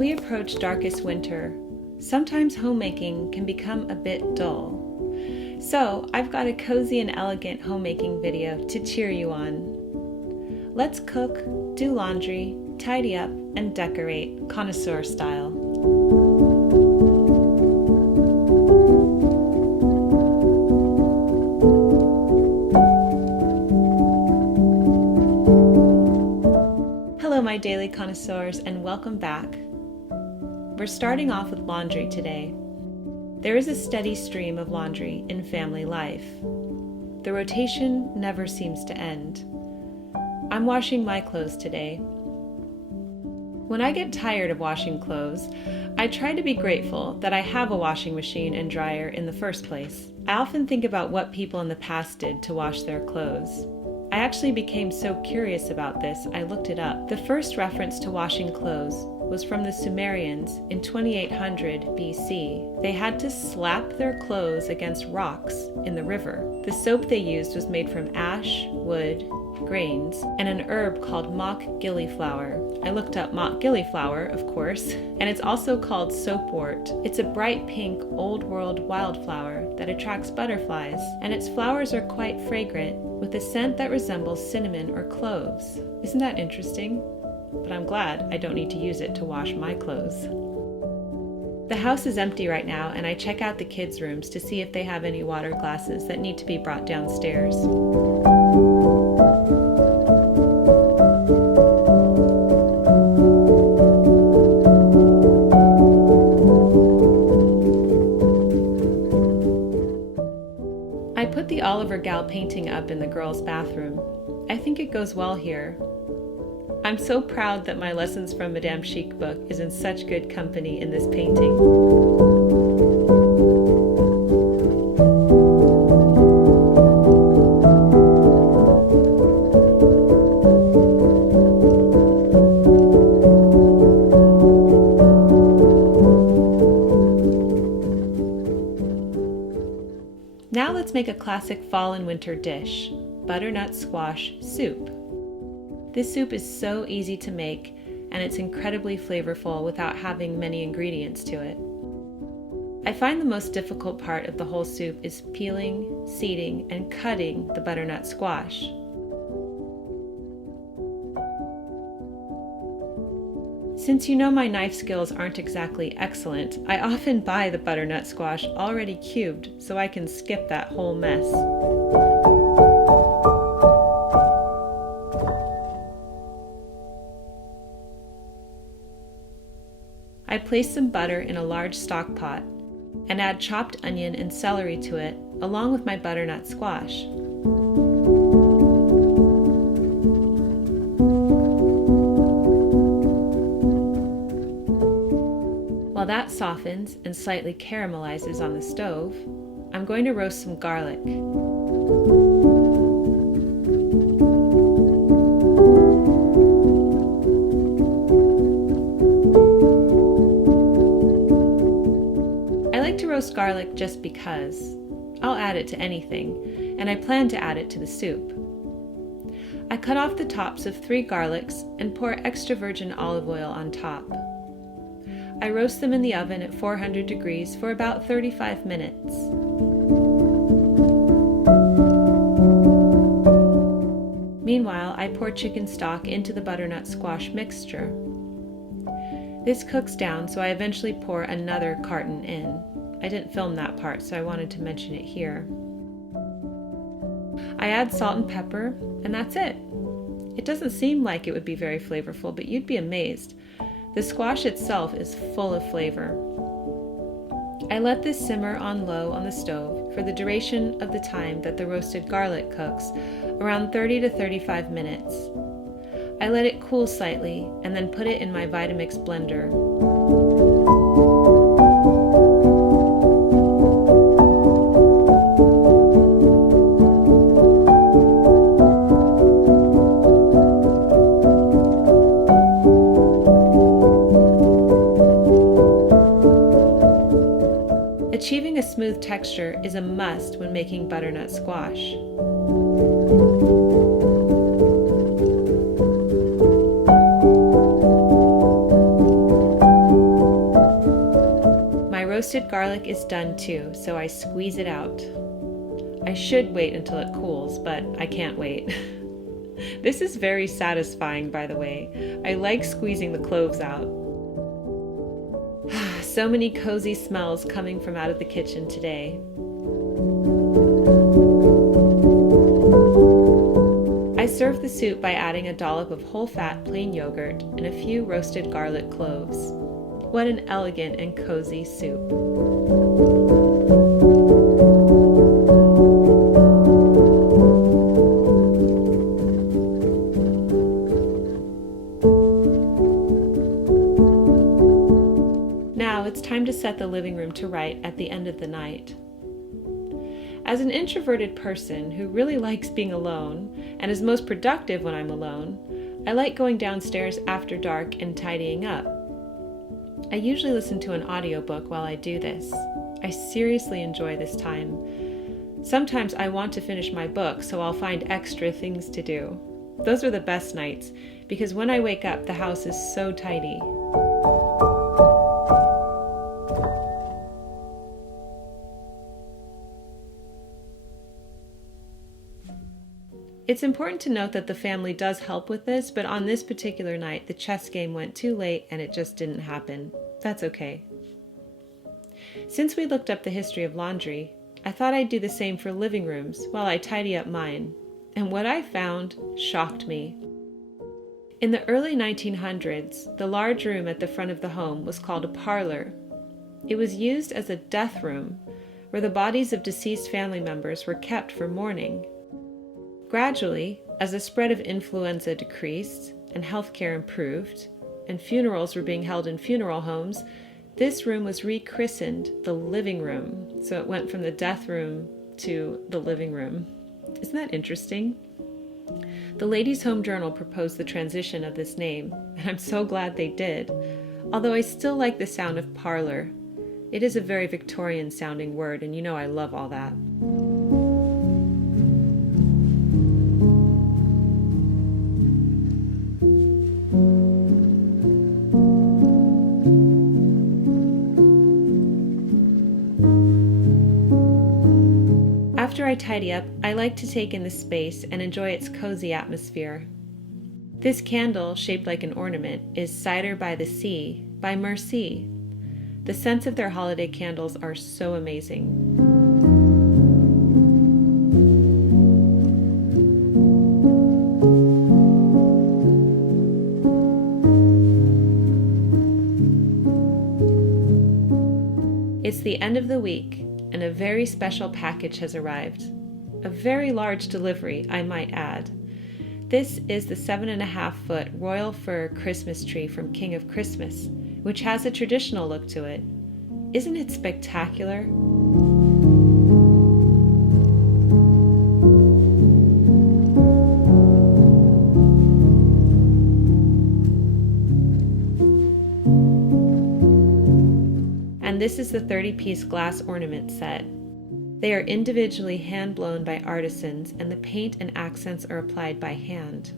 As we approach darkest winter, sometimes homemaking can become a bit dull. So I've got a cozy and elegant homemaking video to cheer you on. Let's cook, do laundry, tidy up, and decorate Connoisseur style. Hello my daily connoisseurs, and welcome back. We're starting off with laundry today. There is a steady stream of laundry in family life. The rotation never seems to end. I'm washing my clothes today. When I get tired of washing clothes, I try to be grateful that I have a washing machine and dryer in the first place. I often think about what people in the past did to wash their clothes. I actually became so curious about this, I looked it up. The first reference to washing clothes was from the Sumerians in 2800 BC. They had to slap their clothes against rocks in the river. The soap they used was made from ash, wood, grains, and an herb called mock gillyflower. I looked up mock gillyflower, of course, and it's also called soapwort. It's a bright pink, old world wildflower that attracts butterflies, and its flowers are quite fragrant, with a scent that resembles cinnamon or cloves. Isn't that interesting? But I'm glad I don't need to use it to wash my clothes. The house is empty right now, and I check out the kids' rooms to see if they have any water glasses that need to be brought downstairs. I put the Oliver Gal painting up in the girls' bathroom. I think it goes well here. I'm so proud that my Lessons from Madame Chic book is in such good company in this painting. Now let's make a classic fall and winter dish, butternut squash soup. This soup is so easy to make, and it's incredibly flavorful without having many ingredients to it. I find the most difficult part of the whole soup is peeling, seeding, and cutting the butternut squash. Since you know my knife skills aren't exactly excellent, I often buy the butternut squash already cubed so I can skip that whole mess. I place some butter in a large stock pot and add chopped onion and celery to it, along with my butternut squash. While that softens and slightly caramelizes on the stove, I'm going to roast some garlic. Roast garlic just because. I'll add it to anything, and I plan to add it to the soup. I cut off the tops of 3 garlics and pour extra virgin olive oil on top. I roast them in the oven at 400 degrees for about 35 minutes. Meanwhile, I pour chicken stock into the butternut squash mixture. This cooks down, so I eventually pour another carton in. I didn't film that part, so I wanted to mention it here. I add salt and pepper, and that's it. It doesn't seem like it would be very flavorful, but you'd be amazed. The squash itself is full of flavor. I let this simmer on low on the stove for the duration of the time that the roasted garlic cooks, around 30 to 35 minutes. I let it cool slightly and then put it in my Vitamix blender. Achieving a smooth texture is a must when making butternut squash. roasted garlic is done too, so I squeeze it out. I should wait until it cools, but I can't wait. This is very satisfying, by the way. I like squeezing the cloves out. So many cozy smells coming from out of the kitchen today. I serve the soup by adding a dollop of whole-fat plain yogurt and a few roasted garlic cloves. What an elegant and cozy soup. Now it's time to set the living room to right at the end of the night. As an introverted person who really likes being alone and is most productive when I'm alone, I like going downstairs after dark and tidying up. I usually listen to an audiobook while I do this. I seriously enjoy this time. Sometimes I want to finish my book, so I'll find extra things to do. Those are the best nights, because when I wake up, the house is so tidy. It's important to note that the family does help with this, but on this particular night, the chess game went too late and it just didn't happen. That's okay. Since we looked up the history of laundry, I thought I'd do the same for living rooms while I tidy up mine. And what I found shocked me. In the early 1900s, the large room at the front of the home was called a parlor. It was used as a death room, where the bodies of deceased family members were kept for mourning. Gradually, as the spread of influenza decreased and healthcare improved, and funerals were being held in funeral homes, this room was rechristened the living room. So it went from the death room to the living room. Isn't that interesting? The Ladies' Home Journal proposed the transition of this name, and I'm so glad they did. Although I still like the sound of parlor. It is a very Victorian sounding word, and you know I love all that. After I tidy up, I like to take in the space and enjoy its cozy atmosphere. This candle, shaped like an ornament, is Cider by the Sea by Merci. The scents of their holiday candles are so amazing. It's the end of the week, and a very special package has arrived. A very large delivery, I might add. This is the 7.5-foot royal fir Christmas tree from King of Christmas, which has a traditional look to it. Isn't it spectacular? And this is the 30-piece glass ornament set. They are individually hand-blown by artisans, and the paint and accents are applied by hand.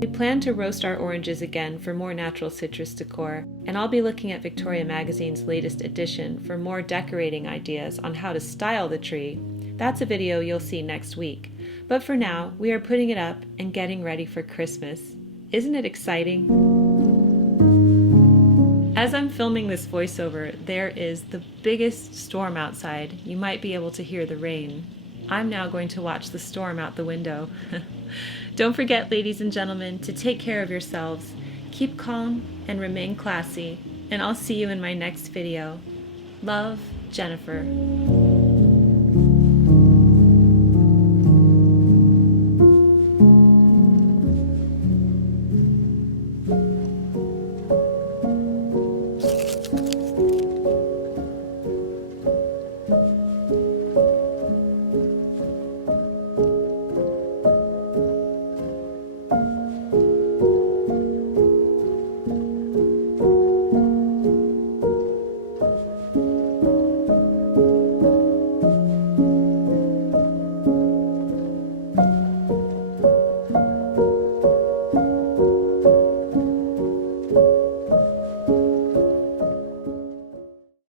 We plan to roast our oranges again for more natural citrus decor, and I'll be looking at Victoria Magazine's latest edition for more decorating ideas on how to style the tree. That's a video you'll see next week. But for now, we are putting it up and getting ready for Christmas. Isn't it exciting? As I'm filming this voiceover, there is the biggest storm outside. You might be able to hear the rain. I'm now going to watch the storm out the window. Don't forget, ladies and gentlemen, to take care of yourselves. Keep calm and remain classy, and I'll see you in my next video. Love, Jennifer.